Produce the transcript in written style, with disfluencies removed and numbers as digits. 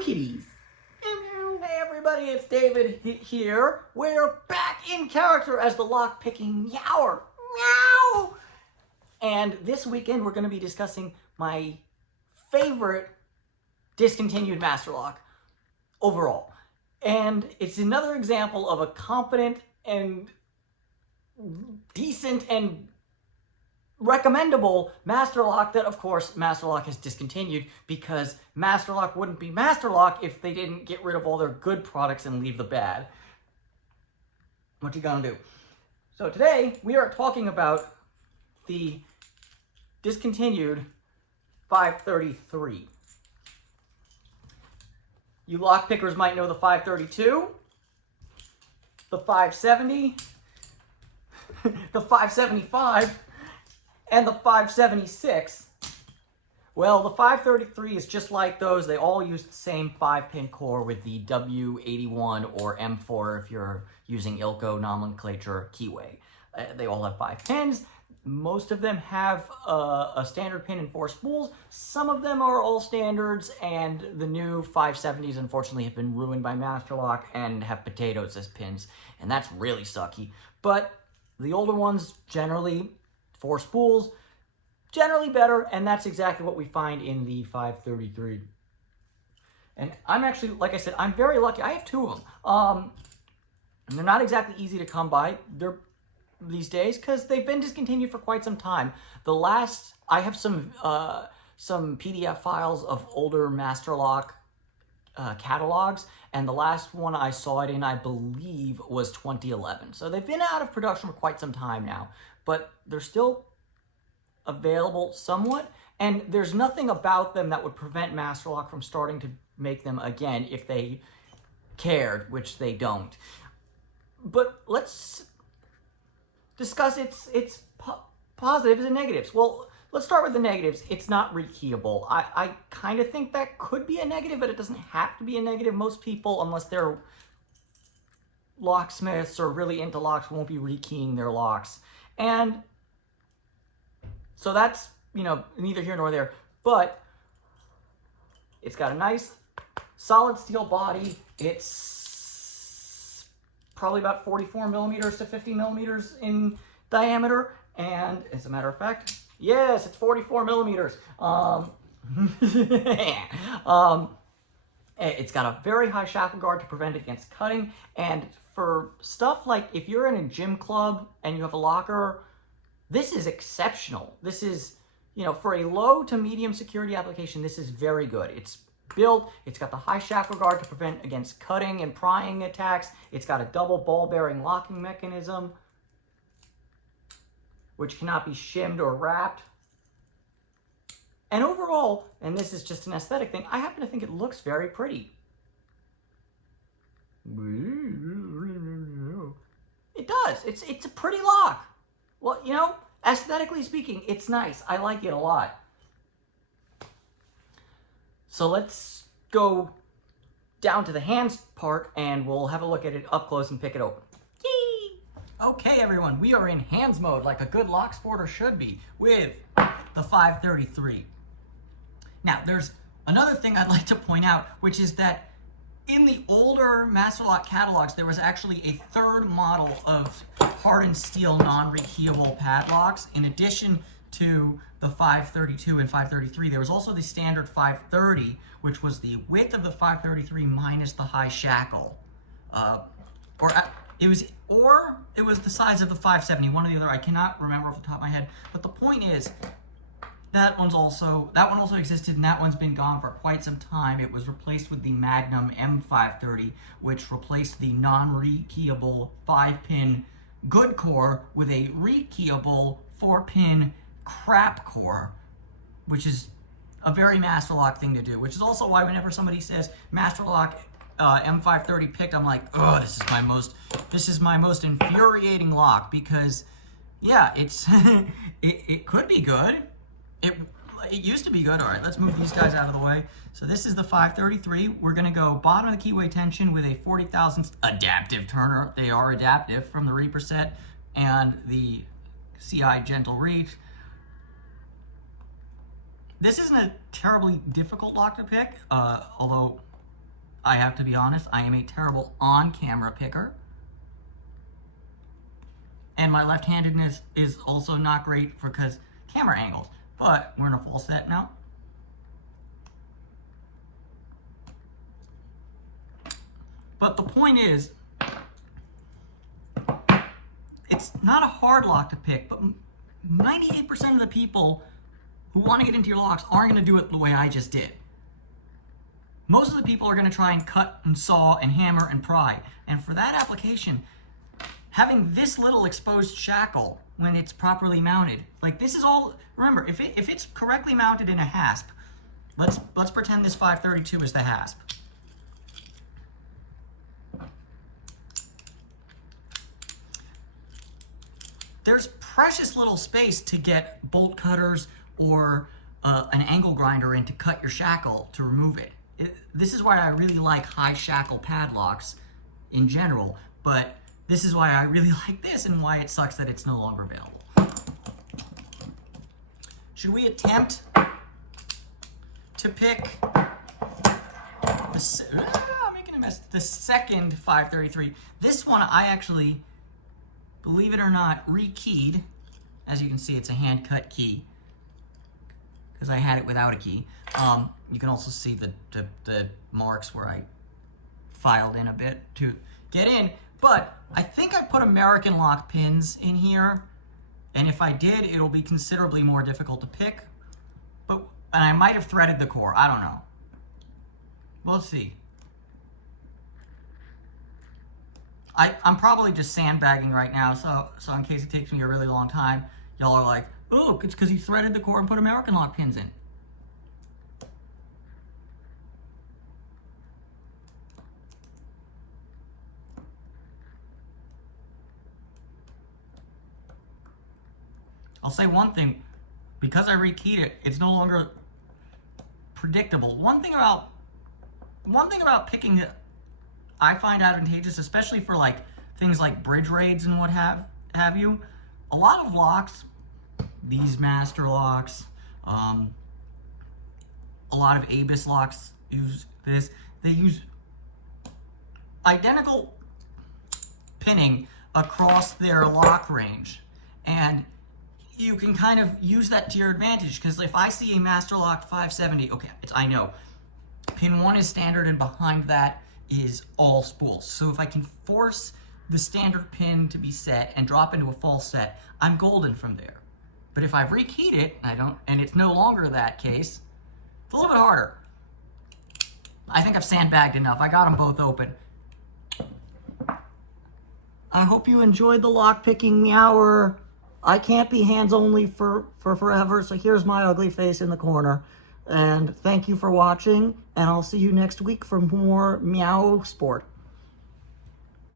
kitties. Hey everybody, it's David here. We're back in character as the Lock Picking Meower. Meow! And this weekend we're going to be discussing my favorite discontinued Master Lock overall. And it's another example of a competent and decent and recommendable Master Lock that, of course, Master Lock has discontinued because Master Lock wouldn't be Master Lock if they didn't get rid of all their good products and leave the bad. What you gonna do? So today, we are talking about the discontinued 533. You lock pickers might know the 532, the 570, the 575, and the 576. Well, the 533 is just like those. They all use the same 5-pin core with the W81 or M4 if you're using ILCO nomenclature keyway. They all have 5 pins. Most of them have a standard pin and 4 spools. Some of them are all standards, and the new 570s unfortunately have been ruined by Master Lock and have potatoes as pins, and that's really sucky. But the older ones, generally 4 spools, generally better, and that's exactly what we find in the 533. And I'm actually, like I said, I'm very lucky. I have 2 of them. And they're not exactly easy to come by these days because they've been discontinued for quite some time. I have some PDF files of older Master Lock catalogs, and the last one I saw it in, I believe, was 2011. So they've been out of production for quite some time now, but they're still available somewhat, and there's nothing about them that would prevent Master Lock from starting to make them again if they cared, which they don't. But let's discuss its positives and negatives. Well, let's start with the negatives. It's not rekeyable. I kind of think that could be a negative, but it doesn't have to be a negative. Most people, unless they're locksmiths or really into locks, won't be rekeying their locks. And so that's, neither here nor there. But it's got a nice solid steel body. It's probably about 44 millimeters to 50 millimeters in diameter. And as a matter of fact, yes, it's 44 millimeters. It's got a very high shackle guard to prevent against cutting. And for stuff like if you're in a gym club and you have a locker, this is exceptional. This is, for a low to medium security application, this is very good. It's built, it's got the high shackle guard to prevent against cutting and prying attacks. It's got a double ball bearing locking mechanism, which cannot be shimmed or wrapped. And overall, and this is just an aesthetic thing, I happen to think it looks very pretty. It does. It's a pretty lock. Well, aesthetically speaking, it's nice. I like it a lot. So let's go down to the hands part and we'll have a look at it up close and pick it open. Yay! Okay, everyone, we are in hands mode like a good lock sporter should be with the 533. Now, there's another thing I'd like to point out, which is that in the older Master Lock catalogs, there was actually a third model of hardened steel non-rekeyable padlocks. In addition to the 532 and 533, there was also the standard 530, which was the width of the 533 minus the high shackle. It was the size of the 570, one or the other. I cannot remember off the top of my head. But the point is, that one also existed, and that one's been gone for quite some time. It was replaced with the Magnum M530, which replaced the non-rekeyable 5-pin good core with a rekeyable 4-pin crap core, which is a very Master Lock thing to do, which is also why whenever somebody says Master Lock M530 picked, I'm like, oh, this is my most infuriating lock, because yeah, it could be good. It used to be good. All right, let's move these guys out of the way. So this is the 533. We're gonna go bottom of the keyway tension with a 40 thousandths adaptive turner. They are adaptive from the Reaper set and the CI Gentle Reach. This isn't a terribly difficult lock to pick, although I have to be honest, I am a terrible on-camera picker. And my left-handedness is also not great because camera angles. But we're in a full set now. But the point is, it's not a hard lock to pick, but 98% of the people who want to get into your locks aren't going to do it the way I just did. Most of the people are going to try and cut and saw and hammer and pry. And for that application, having this little exposed shackle when it's properly mounted, like this is all, remember, if it's correctly mounted in a hasp, let's pretend this 532 is the hasp. There's precious little space to get bolt cutters or an angle grinder in to cut your shackle to remove it. This is why I really like high shackle padlocks in general, but this is why I really like this and why it sucks that it's no longer available. Should we attempt to pick I'm making a mess. The second 533. This one I actually, believe it or not, rekeyed. As you can see, it's a hand cut key because I had it without a key. You can also see the marks where I filed in a bit to get in. But I think I put American lock pins in here, and if I did, it'll be considerably more difficult to pick. And I might have threaded the core. I don't know. We'll see. I'm probably just sandbagging right now, so in case it takes me a really long time, y'all are like, oh, it's because he threaded the core and put American lock pins in. I'll say one thing, because I rekeyed it, it's no longer predictable. One thing about picking it I find advantageous, especially for like things like bridge raids and what have you. A lot of locks, these master locks, a lot of Abus locks use this. They use identical pinning across their lock range, and you can kind of use that to your advantage, because if I see a master lock 570, okay, I know pin 1 is standard and behind that is all spools. So if I can force the standard pin to be set and drop into a false set, I'm golden from there. But if I've rekeyed it, and it's no longer that case, it's a little bit harder. I think I've sandbagged enough. I got them both open. I hope you enjoyed the Lock Picking Meower. I can't be hands only for forever, so here's my ugly face in the corner. And thank you for watching, and I'll see you next week for more Meow Sport.